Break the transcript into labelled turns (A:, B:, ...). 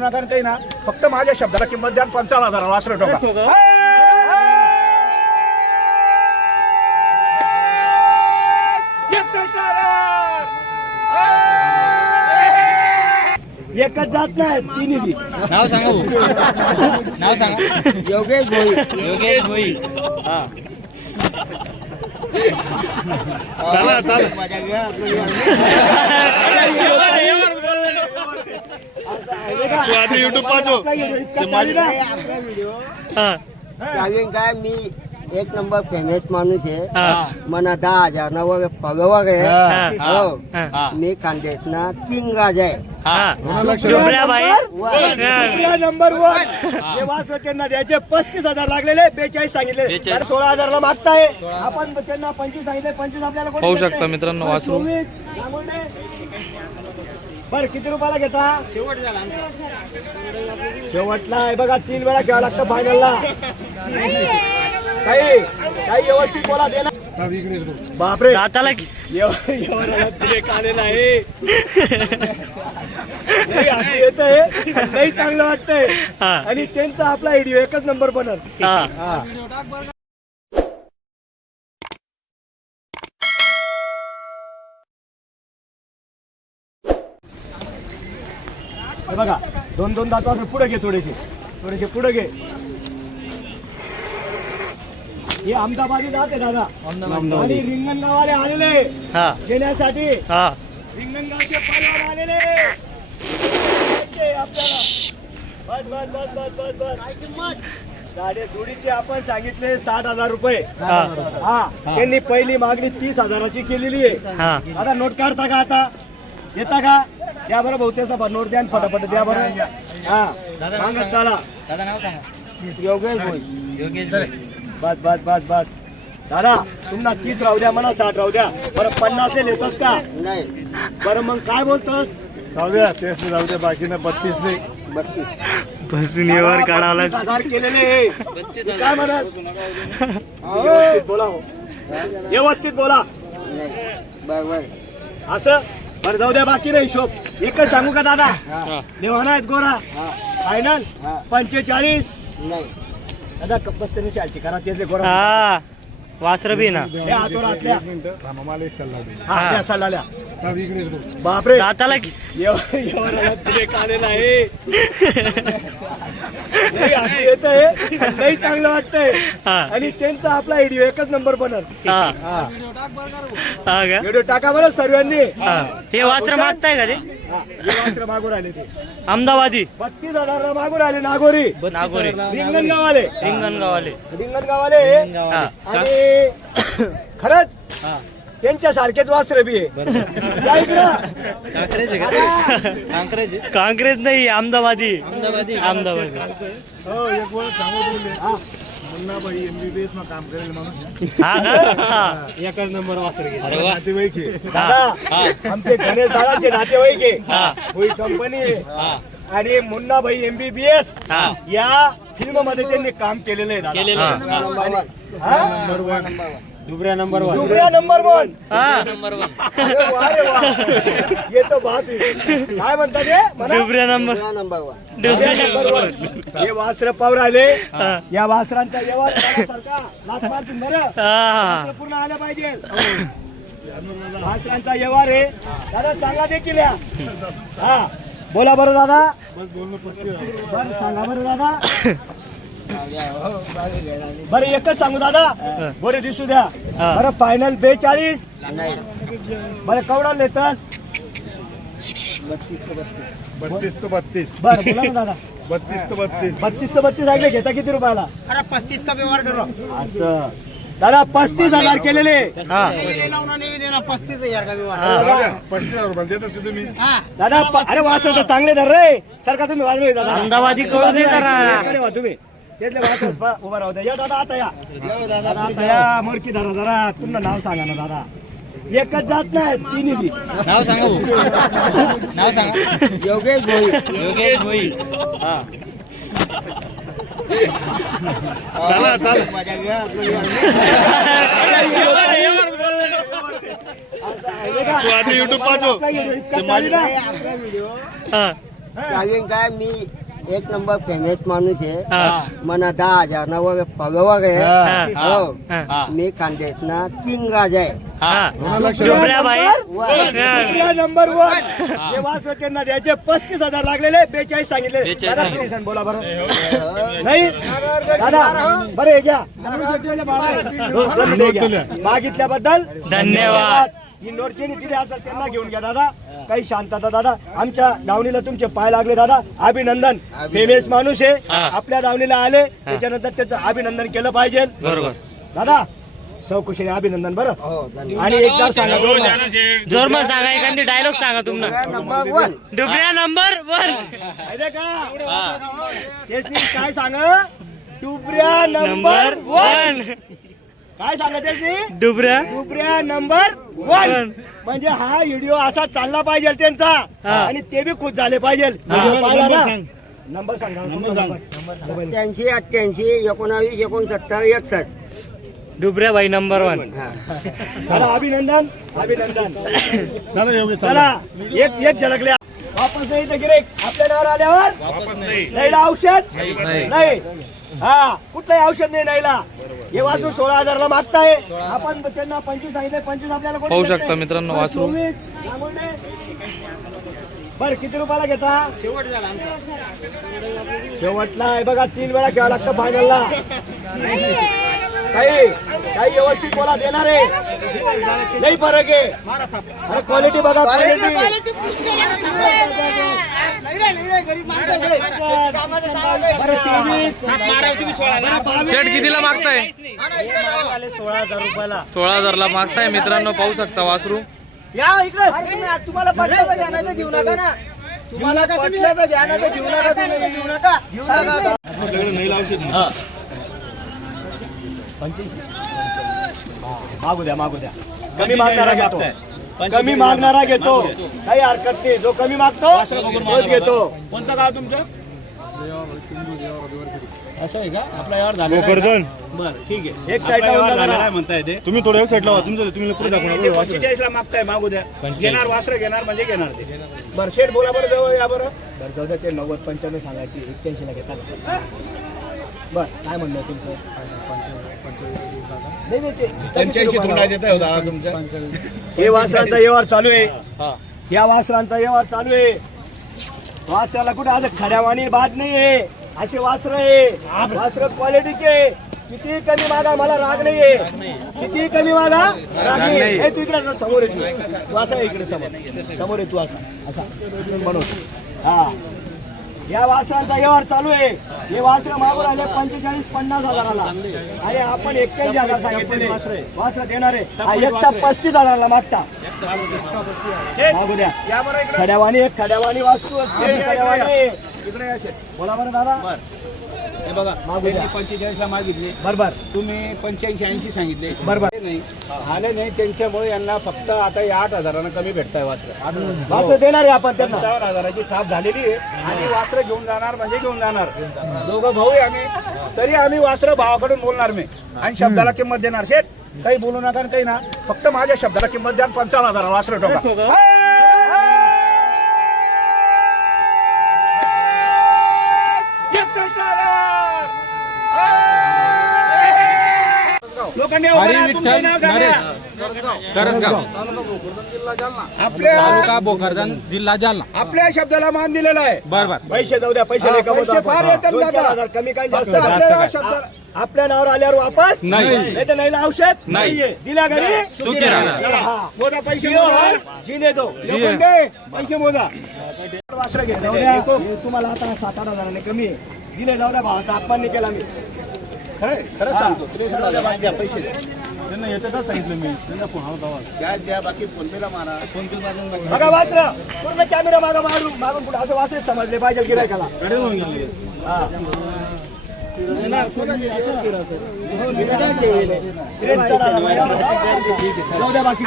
A: कारण काही ना फक्त माझ्या शब्दाला किंमत द्या पंचावन्न हजार वासरं ठोका.
B: एकच जात नाही तिन्ही बी.
C: नाव सांगा भाऊ. नाव सांगा.
B: योगेश भोई.
C: योगेश भोई. हा.
A: चला चला. तू आधी युट्यूब पाहतो.
B: चालेल काय मी एक नंबर फेमस माणूस आहे
C: हा.
B: मना दहा हजार ना वगैरे पगार आहे
C: हा.
B: मी खानदेश ना किंग राज आहे
C: हा
B: नंबर वन वाचलं त्यांना द्यायचे पस्तीस हजार लागलेले बेचाळीस सांगितले
C: 42.
B: तर सोळा हजारला मागताय आपण त्यांना पंचवीस सांगितले पंचवीस आपल्याला
D: पाहू शकता. मित्रांनो,
B: बरं,
D: वासरू.
B: बरं किती रुपयाला घेता शेवटला आहे बघा तीन वेळा घ्यावं लागतं फायनलला काही काही व्यवस्थित बोला दे ना. बापरे.
C: दाताला
B: आलेला आहे नाही. असं येतंय. नाही चांगलं वाटतंय. आणि त्यांचा आपला व्हिडिओ एकच नंबर बनल.
C: हे
B: बघा दोन दोन दात असं पुढे घे थोडेसे. थोडेसे पुढे घे. हे अहमदाबादी आहे दादा. आणि रिंगणगाववाले आलेले.
C: हा.
B: घेण्यासाठी
C: हा.
B: रिंगणगावचे पालवान आलेले. द्यायचे आपल्याला. बस बस बस बस बस बस. गाड्या जोडीचे आपण सांगितले साठ हजार रुपये.
C: हा.
B: हा. त्यांनी पहिली मागणी तीस हजाराची केलेली आहे.
C: हा.
B: आता नोट काढता का आता? येता का? द्या बरं बहुतेक नोट द्या फटाफट द्या बरं. हा. सांगत चला.
C: दादा नाव सांगा.
B: योगेश भाई.
C: योगेश
B: बस बस बस बस. दादा तुम्हाला तीस राहू द्या म्हणा साठ राहू द्या. बरं पन्नास येतस का? नाही. बरं मग काय बोलतोस?
A: जाऊ द्या तेच जाऊ द्या बाकीनं बत्तीस नाही.
C: बसून येवर काढावला
B: पस्तीस हजार केलेले. तू काय म्हणस? व्यवस्थित बोला हो. व्यवस्थित बोला. असं? बरं जाऊ द्या बाकी नाही हिशोब. एकच सांगू का दादा? देवाना आहेत गोरा. फायनल पंचेचाळीस? दादा त्याचे गोरा
C: हा वासर बी ना.
B: हे
A: मला एक सल्ला दे.
B: हा त्या सल्लाल्या
A: थांब, इकडे येतो.
B: बापरे.
C: दाताला
B: आलेला आहे येतंय. नाही चांगलं वाटतंय.
C: हा.
B: आणि त्यांचा आपला व्हिडिओ एकच नंबर बनल.
C: हा.
B: हा.
C: हा का?
B: व्हिडिओ टाका बरं सर्वांनी.
C: हा. हे वासर मागताय का ते?
B: वासरं मागून आले ते.
C: अहमदाबादी.
B: बत्तीस हजार मागून आले नागोरी.
C: नागोरी.
B: रिंगणगाववाले.
C: रिंगणगाववाले.
B: रिंगणगाववाले.
C: हा
B: आणि खरंच त्यांच्या सारखेच वास्त्र बी आहे.
C: काँग्रेस नाही अहमदाबादी. अहमदाबादी. अहमदाबादी.
A: हो एक सांगू एमबीबीएस
C: हा हा
B: नंबर वासर
C: अरे वा
A: नातेवाईक आहे.
B: दादा आमचे गणेश दादाचे नातेवाईक
C: हा.
B: आहे होई कंपनी आहे आणि मुन्नाभाई एमबीबीएस
C: हा
B: या फिल्ममध्ये त्यांनी काम केलेलं आहे दादा.
C: केलेलं
B: हा? दुबऱ्या नंबर वन
C: हा.
B: अरे वा रे वा. ये तो बात आहे. काय म्हणतात ते? म्हणा.
C: डुबऱ्या नंबर
B: दुबऱ्या नंबर वन हे वासर पावर आले.
C: हा.
B: या वासरांचा व्यवहार सारखा लाथ मारतील बरं.
C: हा.
B: वासरं पूर्ण आलं पाहिजे. वासरांचा व्यवहार आहे. दादा चांगला देखील या हा. बोला बरं दादा. बरं सांगा बरं दादा. बरं एकच सांगू दादा. बरे दिसू द्या. बरं फायनल बेचाळीस. बरं केवढा लेतस?
A: बत्तीस तो बत्तीस.
B: बरं बोला ना दादा.
A: बत्तीस तो बत्तीस.
B: बत्तीस ते बत्तीस ऐकले घेता किती रुपयाला?
E: अरे पस्तीस का व्यवहार करो.
B: असं. दादा पस्तीस हजार केलेले.
C: हा.
E: पस्तीस हजार का व्यवहार
C: हा
A: पस्तीस हजार रुपये देत असते तुम्ही?
E: हा.
B: दादा अरे तर चांगले धर रे. सारखा तुम्ही वाजवे दादा.
C: अहमदाबादी कळू दे
B: तुम्ही. त्यातले वासर प- उभा राहू द्या. या दादा आता या. दादा आता या मोरकी धरा जरा तुमचं नाव सांगा ना दादा. एकच जात नाही तिन्ही बी.
C: नाव सांगा भाऊ. नाव सांगा.
B: योगेश भोई.
C: योगेश भोई. हा.
A: चला चला. तू आधी युट्यूब पाहतो.
C: हा.
E: काय मी एक नंबर फेमस माणूस आहे
C: हा.
E: मना दहा हजार आहे
C: हा.
E: हो
C: हा.
E: मी खानदेशना किंग राज आहे
C: हा
B: नंबर वन जे वासर त्यांना द्यायचे पस्तीस हजार लागलेले बेचाळीस सांगितले दादा बोला बरं नाही दादा बरं घ्या. मागितल्याबद्दल
C: धन्यवाद.
B: ही नोटची दिली असेल त्यांना घेऊन घ्या दादा. काही शांतता दादा. आमच्या दावणीला तुमचे पाय लागले दादा. अभिनंदन. फेमेस माणूस आहे.
C: हा.
B: आपल्या दावणीला आले. त्याच्यानंतर त्याचं अभिनंदन केलं पाहिजे.
C: बरोबर.
B: दादा सौकुशीने अभिनंदन बरं.
E: हो
B: आणि एकदा सांगा जोरदार.
C: जोरमा. सांगा एखादी डायलॉग सांगा तुम्हाला.
E: Number one.
C: डुबऱ्या number one.
B: माहितीये का? काय सांग? डुबऱ्या नंबर वन. काय सांगा तेचनी
C: डुबऱ्या.
B: डुबऱ्या नंबर वन. म्हणजे हा व्हिडिओ असा चालला पाहिजे त्यांचा.
C: हा.
B: आणि ते बी खुश झाले पाहिजे.
A: नंबर? सांग.
B: नंबर
E: अठ्ठ्याऐंशी एकोणावीस एकोणसत्तर एकसष्ट.
C: डुबऱ्या बाई नंबर वन.
E: हा.
B: चला अभिनंदन. अभिनंदन.
A: चला
B: एक एक झलकल्या वापस नाही तर गिरेक. आपल्या नावावर आल्यावर? नाही. औषध? नाही. हा कुठलंही औषध नाही नाहीला हे वासरू सोळा हजारला मागताय. आपण त्यांना पंचवीस सांगितले पंचवीस आपल्याला
D: पाहू शकता. मित्रांनो
B: बरं,
D: वासरू.
B: बरं किती रुपयाला घेता? शेवटला आहे बघा तीन वेळा घ्यावं लागतं फायनलला काही काही व्यवस्थित बोला देणार आहे. नाही फरक आहे. अरे क्वालिटी बघा क्वालिटी
D: शेट कितीला मागताय?
B: सोळा हजार रुपयाला
D: सोळा हजारला मागताय. मित्रांनो पाहू शकता वासरू.
B: या इकडे. तुम्हाला पटलं तर घेऊ नका ना. तुम्हाला पटलं तर घेऊ नका तुम्ही घेऊ नका. घेऊ नका मागू द्या मागू द्या. कमी मागणारा घेतो. कमी मागणारा घेतो. काही हरकत नाही. जो कमी मागतो तोच घेतो. कोणतं गाव तुमचं? असं आहे का? आपला यावर
A: गोवर्धन बरं ठीक आहे.
B: एक साईडला होऊन जाणार.
A: आहे म्हणताय ते. तुम्ही थोड्या साईडला व्हा तुमचं तुम्ही पुढे दाखवणार
B: पंचेचाळीसला मागताय. मागू द्या. घेणार वासर घेणार म्हणजे घेणार ते. बरं शेठ बोला बरं जवळ या बरं. बरं जाऊ द्या ते नव्वद पंच्याण्णव सांगायची. एक्क्याऐंशीला घेता का? बरं. काय म्हणणं आहे तुमचं? नाही नाही ते पंच्याऐंशी हे वासरांचा व्यवहार चालू आहे. या वासरांचा व्यवहार चालू आहे. वासराला कुठे आज खड्यावाणी बाद नाही आहे. असे वासर आहे. वासर क्वालिटीचे किती कमी मागा मला राग नाहीये किती कमी मागा राग नाही ए, तू इकडे असा समोर येतो तू. असा इकडे समोर. समोर आहे तू असा. असा. म्हणून हा. या वासरांचा व्यवहार चालू आहे. हे वासर मागून आले पंचेचाळीस पन्नास हजाराला. आणि आपण एक्क्याऐंशी हजार सांगितलेले. वासर देणार आहे. एकटा पस्तीस हजाराला मागता. मागू द्या. खड्यावाणी एक खड्यावाणी वास्तू असते खड्यावाणी. बोला बरं दादा.
F: बघा
B: मागू द्या.
F: पंचेचाळीस ला मागितले.
B: बरोबर.
F: तुम्ही पंच्याऐंशी ऐंशी सांगितले.
B: बरोबर.
F: नाही. आले नाही त्यांच्यामुळे यांना फक्त आता या आठ हजारानं कमी भेटताय वासर.
B: वासर देणार आहे आपण त्यांना.
F: पंचावन्न हजाराची थाप झालेली आहे. आणि वासरं घेऊन जाणार म्हणजे घेऊन जाणार. दोघं भाऊ आहे आम्ही. तरी आम्ही वासरं भावाकडून बोलणार मी. आणि शब्दाला किंमत देणार. शेठ काही बोलू नका आणि काही ना. फक्त माझ्या शब्दाला किंमत द्या पंचावन्न हजार वासरं टोका लोकांनी उभं राहा, तुमचं नाव सांगा. आपल्या
G: तालुका भोकरदन जिल्हा जालना
F: आपल्या शब्दाला मान दिलेला आहे
G: बर बर
B: पैसे जाऊ द्या पैसे नाही कमवतो
F: पैसे फार
B: आपण.
F: येतात
B: दोन चार
F: दादा.
B: हजार कमी काही जास्त
F: फक्त. आपल्या शब्दाला
B: आपल्या नावावर आल्यावर वापस
G: नाही.
B: नाही तर नाही औषध
G: नाही.
B: दिल्या घरी
G: सुखी राहणार.
B: चला, हा.
F: मोजा पैसे
B: जिओ
F: मोजा.
B: हर, जीने दो
F: लोखंडे, पैसे मोजा
B: वासरं घेतले. जाऊ द्या. हे तुम्हाला आता सात आठ हजाराने कमी आहे दिले जाऊ द्या भावाचा अपमान नाही केला मी
F: खरं खरं सांगतो.
A: त्यांना येतं सांगितलं मी. त्यांना फोन आला तेव्हा.
F: गॅस द्या बाकी फोन पेला मारा. फोन पे मारून बघा.
B: वाचर पूर्ण कॅमेरा मागा मारून मागून पुढे असं वाचरे समजले पाहिजे गिरायकाला.
A: गाडी जाऊन गेली.
B: जाऊ द्या बाकी